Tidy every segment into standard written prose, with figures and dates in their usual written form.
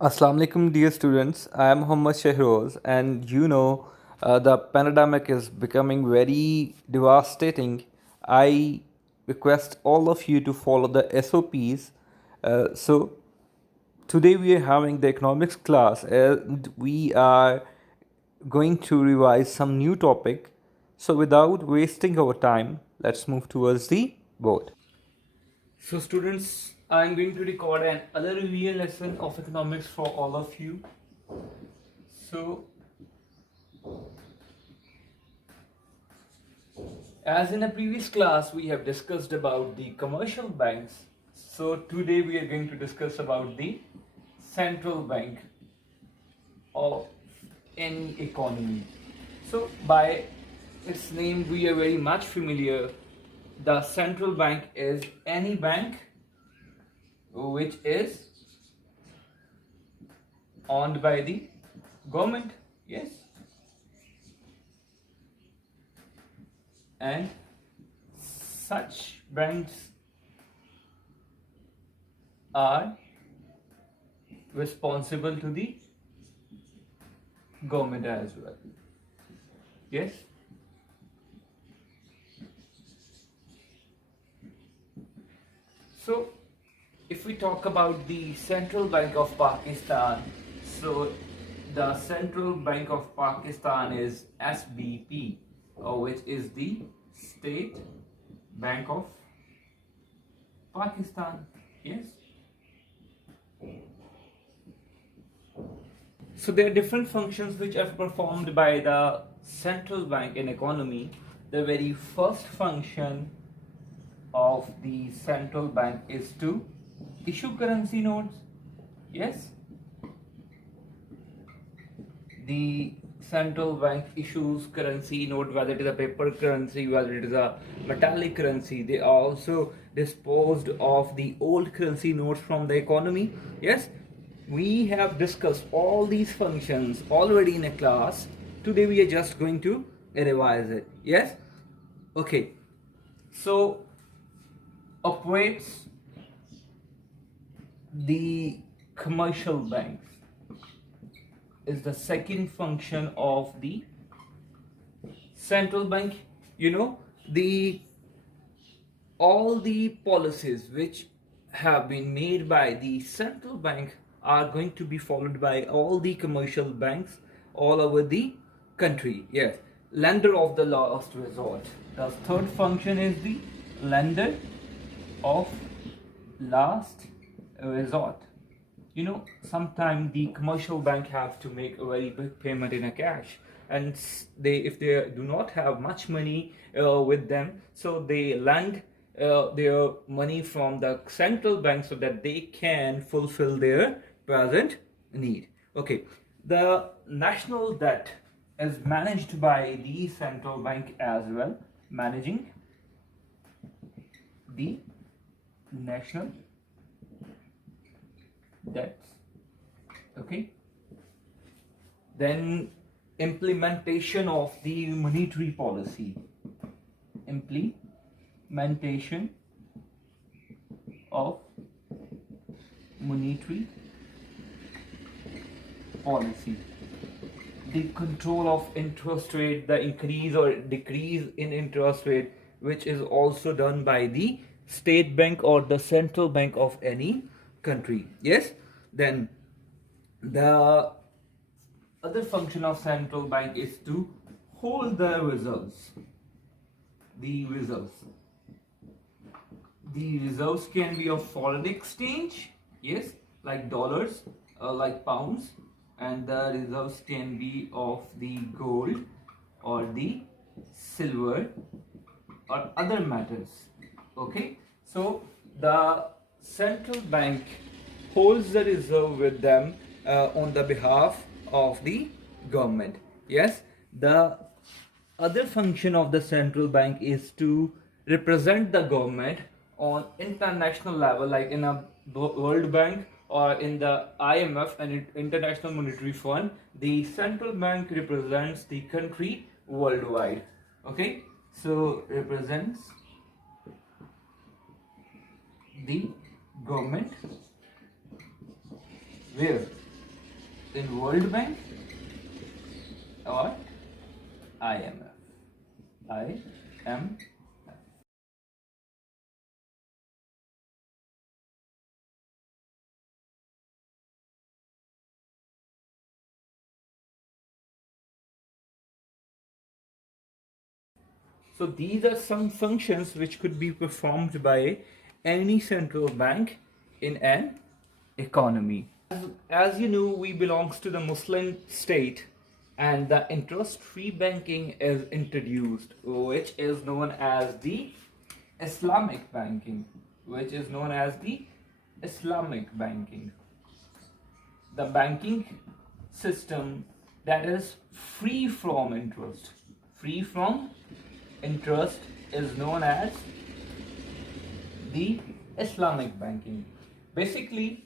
Assalamu alaikum, dear students. I am Muhammad Shehroz, and the pandemic is becoming very devastating. I request all of you to follow the SOPs. So, today we are having the economics class, and we are going to revise some new topic. So, without wasting our time, let's move towards the board. So students, I'm going to record another revision lesson of economics for all of you. So as in a previous class we have discussed about the commercial banks. So today we are going to discuss about the central bank of any economy. So by its name we are very much familiar. The central bank is any bank which is owned by the government, yes, and such banks are responsible to the government as well, yes. So if we talk about the Central Bank of Pakistan, so the Central Bank of Pakistan is SBP, which is the State Bank of Pakistan, yes. So there are different functions which are performed by the central bank in economy. The very first function of the central bank is to issue currency notes, yes. The central bank issues currency note, whether it is a paper currency, whether it is a metallic currency. They are also disposed of the old currency notes from the economy, yes. We have discussed all these functions already in a class. Today we are just going to revise it, yes. Okay, so operates the commercial banks is the second function of the central bank. The all the policies which have been made by the central bank are going to be followed by all the commercial banks all over the country, yes. Lender of the last resort. The third function is the lender of last resort. Sometimes the commercial bank have to make a very big payment in a cash, and if they do not have much money with them, so they lend their money from the central bank so that they can fulfill their present need. Okay, the national debt is managed by the central bank as well, managing the national debts, okay. Then implementation of the monetary policy, implementation of monetary policy, the control of interest rate, the increase or decrease in interest rate, which is also done by the state bank or the central bank of any country, yes. Then the other function of central bank is to hold the reserves. The reserves can be of foreign exchange, yes, like dollars, like pounds, and the reserves can be of the gold or the silver or other metals, okay. So the central bank holds the reserve with them on the behalf of the government, yes. The other function of the central bank is to represent the government on international level, like in a World Bank or in the IMF and International Monetary Fund. The central bank represents the country worldwide, okay. So represents the government where in World Bank or IMF. IMF. So these are some functions which could be performed by any central bank in an economy. As you know, we belongs to the Muslim state, and the interest-free banking is introduced, which is known as the Islamic banking, which is known as the Islamic banking. The banking system that is free from interest, free from interest is known as the Islamic banking. Basically,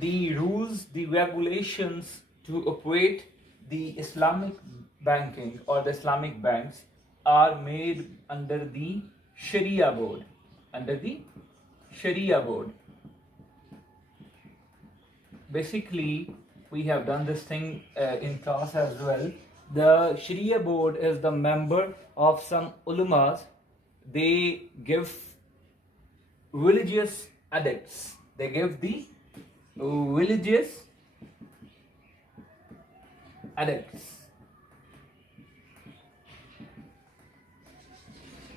the rules, the regulations to operate the Islamic banking or the Islamic banks are made under the Sharia board. Under the Sharia board. Basically, we have done this thing in class as well. The Sharia board is the member of some ulamas. They give religious edicts. They give the religious edicts.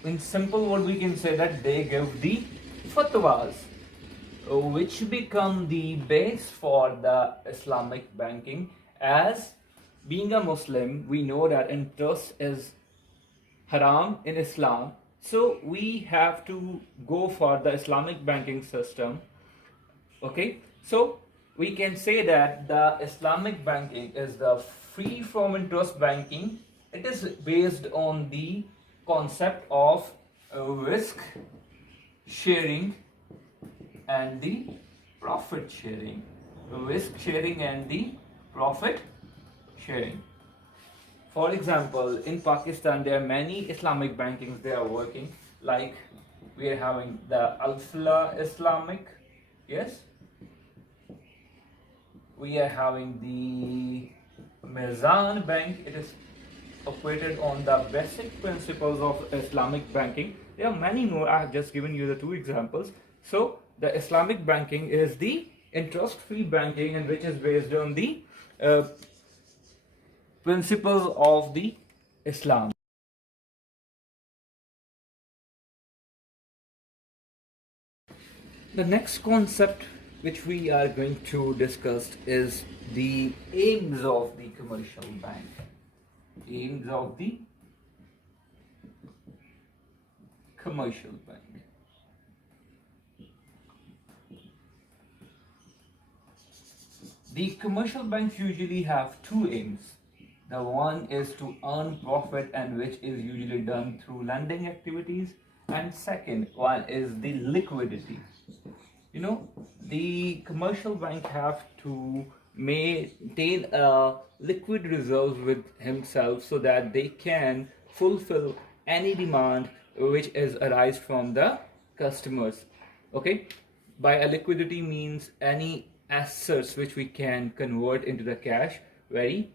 In simple word, we can say that they give the fatwas, which become the base for the Islamic banking. As being a Muslim, we know that interest is haram in Islam, so we have to go for the Islamic banking system. Okay, so we can say that the Islamic banking is the free from interest banking. It is based on the concept of risk sharing and the profit sharing. Risk sharing and the profit sharing. For example, in Pakistan, there are many Islamic bankings they are working. Like we are having the Al-Falah Islamic, yes. We are having the Mizan Bank. It is operated on the basic principles of Islamic banking. There are many more. I have just given you the two examples. So the Islamic banking is the interest-free banking, and which is based on the principles of the Islam. The next concept which we are going to discuss is the aims of the commercial bank. Aims of the commercial bank. The commercial banks usually have two aims. The one is to earn profit, and which is usually done through lending activities, and second one is the liquidity. You know, the commercial bank have to maintain a liquid reserves with himself so that they can fulfill any demand which is arise from the customers. Okay, by a liquidity means any assets which we can convert into the cash very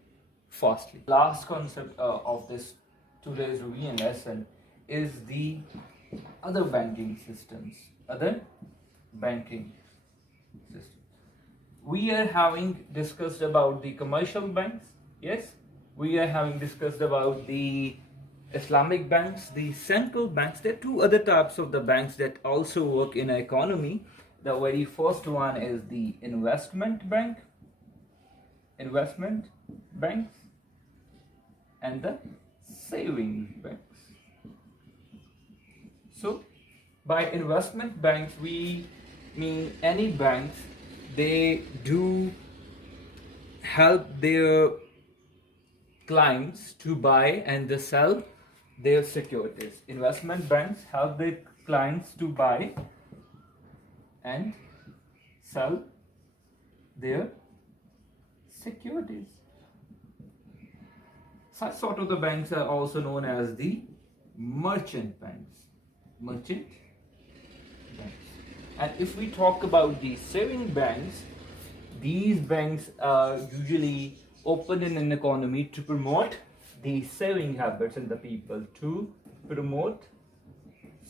fastly. Last concept of this today's revision lesson is the other banking systems. Other banking systems. We are having discussed about the commercial banks. Yes, we are having discussed about the Islamic banks, the central banks. There are two other types of the banks that also work in an economy. The very first one is the investment banks, and the savings banks. So by investment banks, we mean any banks, they do help their clients to buy and to sell their securities. Investment banks help their clients to buy and sell their securities. Such sort of the banks are also known as the merchant banks. Merchant banks. And if we talk about the saving banks, These banks are usually open in an economy to promote the saving habits in the people, to promote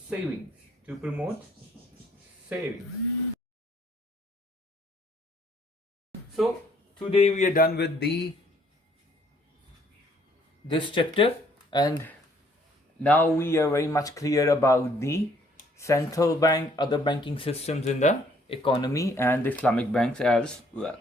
savings, to promote saving. So today we are done with this chapter, and now we are very much clear about the central bank, other banking systems in the economy, and the Islamic banks as well.